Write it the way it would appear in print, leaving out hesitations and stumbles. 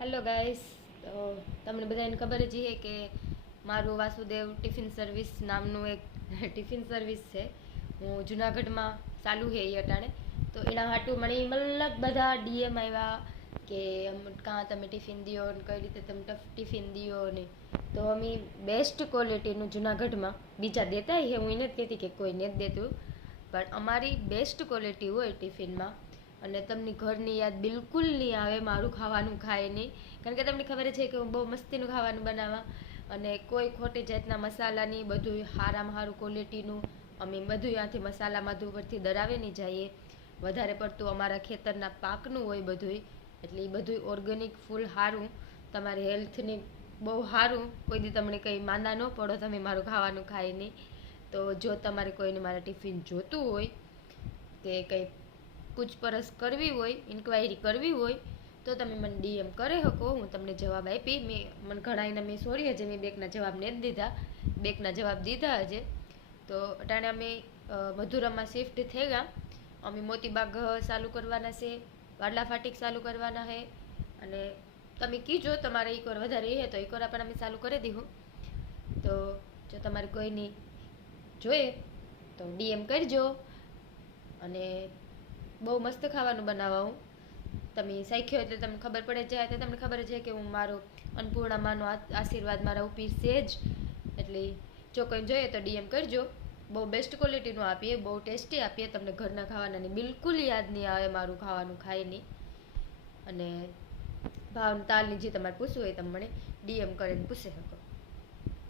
Hello guys, તો તમને બધાને ખબર જ છે કે મારું વાસુદેવ ટિફિન સર્વિસ નામનું એક ટિફિન સર્વિસ છે. હું જુનાગઢમાં ચાલુ છે એ અટાણે. તો એના હાટું મને મતલબ બધા ડીએમ આવ્યા કે કાં તમે ટિફિન દો ને કઈ રીતે તમે ટિફિન દો ને. તો અમે બેસ્ટ ક્વોલિટીનું જુનાગઢમાં બીજા દેતા છે, હું એ નથી કહેતી કે કોઈ નથી દેતું, પણ અમારી બેસ્ટ ક્વોલિટી હોય ટિફિનમાં અને તમને ઘરની યાદ બિલકુલ નહીં આવે મારું ખાવાનું ખાય નહીં. કારણ કે તમને ખબર છે કે હું બહુ મસ્તીનું ખાવાનું બનાવવા અને કોઈ ખોટી જાતના મસાલાની, બધું સારામાં સારું ક્વોલિટીનું. અમે બધું ત્યાંથી મસાલામાં ઉપરથી દરાવે નહીં જઈએ. વધારે પડતું અમારા ખેતરના પાકનું હોય બધું, એટલે એ બધું ઓર્ગેનિક ફૂલ સારું, તમારી હેલ્થની બહુ સારું. કોઈ દી તમને કંઈ માંદા ન પડો તમે મારું ખાવાનું ખાય નહીં. તો જો તમારે કોઈને મારા ટિફિન જોતું હોય કે કંઈ પૂછપરછ કરવી હોય, ઇન્ક્વાયરી કરવી હોય, તો તમે મને ડીએમ કરી શકો. હું તમને જવાબ આપી. મને ઘણા મેં સોરી હજે મેં બેકના જવાબ નથી દીધા, બેકના જવાબ દીધા હજે. તો અટાણે અમે મધુરામાં શિફ્ટ થઈ ગયા. અમે મોતીબાગ ચાલુ કરવાના છે, વાડલા ફાટિક ચાલુ કરવાના છે. અને તમે કીજો તમારે એકવાર વધારે એ તો એકવાર પણ અમે ચાલુ કરી દઈશું. તો જો તમારે કોઈની જોઈએ તો ડીએમ કરજો. અને બહુ મસ્ત ખાવાનું બનાવવા હું. તમે શીખ્યો એટલે તમને ખબર પડે જાય તો તમને ખબર છે કે હું મારો અન્નપૂર્ણામાંનો આશીર્વાદ મારા ઉપર છે જ. એટલે જો કોઈ જોઈએ તો ડીએમ કરજો. બહુ બેસ્ટ ક્વોલિટીનું આપીએ, બહુ ટેસ્ટી આપીએ. તમને ઘરના ખાવાનાની બિલકુલ યાદ નહીં આવે મારું ખાવાનું ખાય નહીં. અને ભાવ તાલની જે તમારે પૂછવું હોય તમે મને ડીએમ કરીને પૂછી શકો.